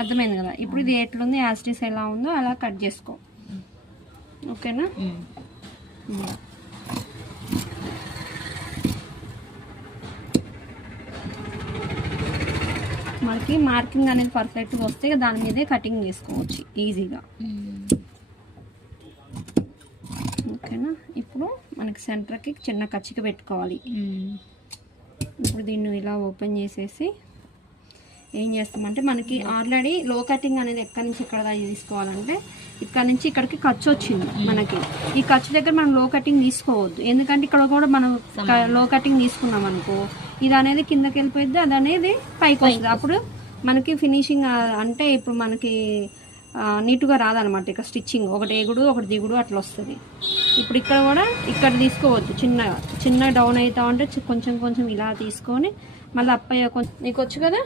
అర్థమైంది కదా. ఇప్పుడు ఇది ఎట్లుంది యాస్టిస్ ఎలా ఉందో అలా కట్ చేసుకో. ఓకేనా. మనకి మార్కింగ్ అనేది పర్ఫెక్ట్గా వస్తే దాని మీదే కటింగ్ చేసుకోవచ్చు ఈజీగా. ఓకేనా. ఇప్పుడు మనకి సెంటర్కి చిన్న కచ్చిక పెట్టుకోవాలి. ఇప్పుడు దీన్ని ఇలా ఓపెన్ చేసేసి ఏం చేస్తామంటే మనకి ఆల్రెడీ లో కటింగ్ అనేది ఎక్కడి నుంచి ఎక్కడ తీసుకోవాలంటే ఇక్కడ నుంచి ఇక్కడికి ఖర్చు వచ్చింది మనకి. ఈ ఖర్చు దగ్గర మనం లో కటింగ్ తీసుకోవద్దు, ఎందుకంటే ఇక్కడ కూడా మనం లో కటింగ్ తీసుకున్నాం అనుకో ఇది అనేది కిందకి వెళ్ళిపోయింది, అది అనేది పైకి వస్తుంది. అప్పుడు మనకి ఫినిషింగ్ అంటే ఇప్పుడు మనకి నీట్గా రాదనమాట. ఇక్కడ స్టిచ్చింగ్ ఒకటి ఎగుడు ఒకటి దిగుడు అట్లా వస్తుంది. ఇప్పుడు ఇక్కడ కూడా ఇక్కడ తీసుకోవద్దు, చిన్న డౌన్ అవుతా ఉంటే కొంచెం కొంచెం ఇలా తీసుకొని మళ్ళీ అప్పయ్య కొంచెం నీకు వచ్చు కదా.